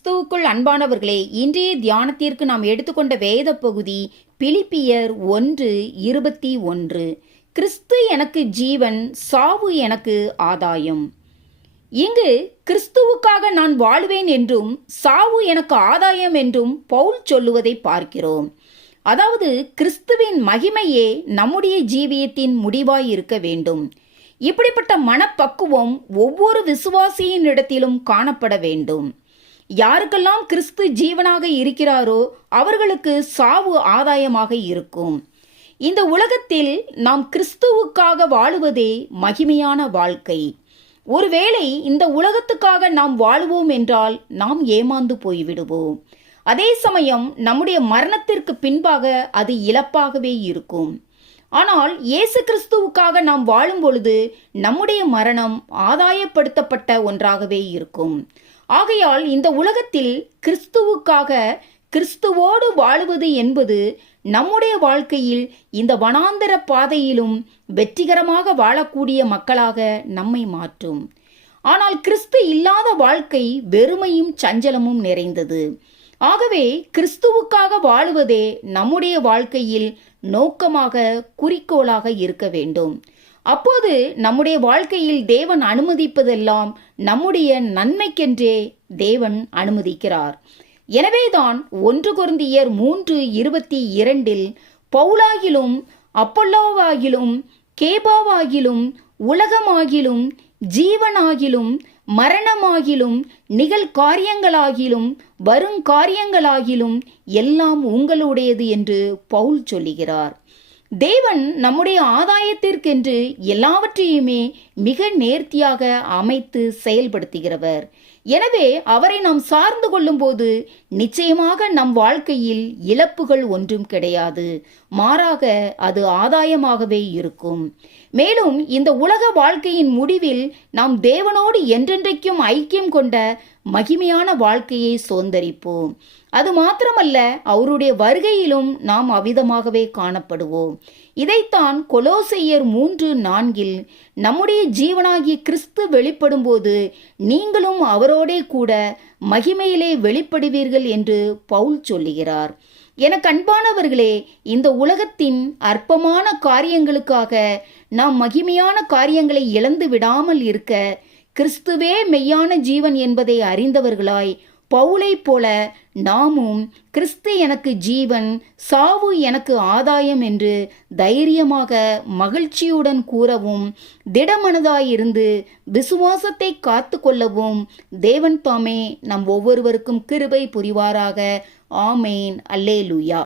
கிறிஸ்துவுக்குள் அன்பானவர்களே, இன்றைய தியானத்திற்கு நாம் எடுத்துக்கொண்ட வேத பகுதி பிலிப்பியர் 1:21. கிறிஸ்து எனக்கு ஜீவன், சாவு எனக்கு ஆதாயம். இங்கு கிறிஸ்துவுக்காக நான் வாழ்வேன் என்றும் சாவு எனக்கு ஆதாயம் என்றும் பவுல் சொல்லுவதை பார்க்கிறோம். அதாவது கிறிஸ்துவின் மகிமையே நம்முடைய ஜீவியத்தின் முடிவாய் இருக்க வேண்டும். இப்படிப்பட்ட மனப்பக்குவம் ஒவ்வொரு விசுவாசியின் இடத்திலும் காணப்பட வேண்டும். யாருக்கெல்லாம் கிறிஸ்து ஜீவனாக இருக்கிறாரோ அவர்களுக்கு சாவு ஆதாயமாக இருக்கும். இந்த உலகத்தில் நாம் கிறிஸ்துவுக்காக வாழுவதே மகிமையான வாழ்க்கை. ஒருவேளை இந்த உலகத்துக்காக நாம் வாழுவோம் என்றால் நாம் ஏமாந்து போய்விடுவோம். அதே சமயம் நம்முடைய மரணத்திற்கு பின்பாக அது இழப்பாகவே இருக்கும். ஆனால் இயேசு கிறிஸ்துவுக்காக நாம் வாழும் பொழுது நம்முடைய மரணம் ஆதாயப்படுத்தப்பட்ட ஒன்றாகவே இருக்கும். ஆகையால் இந்த உலகத்தில் கிறிஸ்துவுக்காக கிறிஸ்துவோடு வாழுவது என்பது நம்முடைய வாழ்க்கையில் இந்த வனாந்தர பாதையிலும் வெற்றிகரமாக வாழக்கூடிய மக்களாக நம்மை மாற்றும். ஆனால் கிறிஸ்து இல்லாத வாழ்க்கை வெறுமையும் சஞ்சலமும் நிறைந்தது. ஆகவே கிறிஸ்துவுக்காக வாழுவதே நம்முடைய வாழ்க்கையில் நோக்கமாக, குறிக்கோளாக இருக்க வேண்டும். அப்போது நம்முடைய வாழ்க்கையில் தேவன் அனுமதிப்பதெல்லாம் நம்முடைய நன்மைக்கென்றே தேவன் அனுமதிக்கிறார். எனவேதான் 1 கொரிந்தியர் 3:22 பவுலாகிலும் அப்பல்லோவாகிலும் கேபாவாகிலும் உலகமாகிலும் ஜீவனாகிலும் மரணமாகிலும் நிகழ்காரியங்களாகிலும் வருங்காரியங்களாகிலும் எல்லாம் உங்களுடையது என்று பவுல் சொல்லுகிறார். தேவன் நம்முடைய ஆதாயத்திற்கென்று எல்லாவற்றையுமே மிக நேர்த்தியாக அமைத்து செயல்படுத்துகிறவர். எனவே அவரை நாம் சார்ந்து கொள்ளும் போது நிச்சயமாக நம் வாழ்க்கையில் இழப்புகள் ஒன்றும் கிடையாது. மாறாக அது ஆதாயமாகவே இருக்கும். மேலும் இந்த உலக வாழ்க்கையின் முடிவில் நாம் தேவனோடு என்றென்றைக்கும் ஐக்கியம் கொண்ட மகிமையான வாழ்க்கையை சுதந்தரிப்போம். அது மாத்திரமல்ல, அவருடைய வருகையிலும் நாம் அவ்விதமாகவே காணப்படுவோம். இதைத்தான் கொலோசையர் 3:4 நம்முடைய ஜீவனாகிய கிறிஸ்து வெளிப்படும் போது நீங்களும் அவரோடே கூட மகிமையிலே வெளிப்படுவீர்கள் என்று பவுல் சொல்லுகிறார். எனக்கு அன்பானவர்களே, இந்த உலகத்தின் அற்பமான காரியங்களுக்காக நாம் மகிமையான காரியங்களை இழந்து விடாமல் இருக்க கிறிஸ்துவே மெய்யான ஜீவன் என்பதை அறிந்தவர்களாய் பவுலை போல நாமும் கிறிஸ்து எனக்கு ஜீவன், சாவு எனக்கு ஆதாயம் என்று தைரியமாக மகிழ்ச்சியுடன் கூறவும், திடமனதாயிருந்து விசுவாசத்தை காத்து கொள்ளவும் தேவன் தாமே நம் ஒவ்வொருவருக்கும் கிருபை புரிவாராக. ஆமேன். அல்லேலூயா.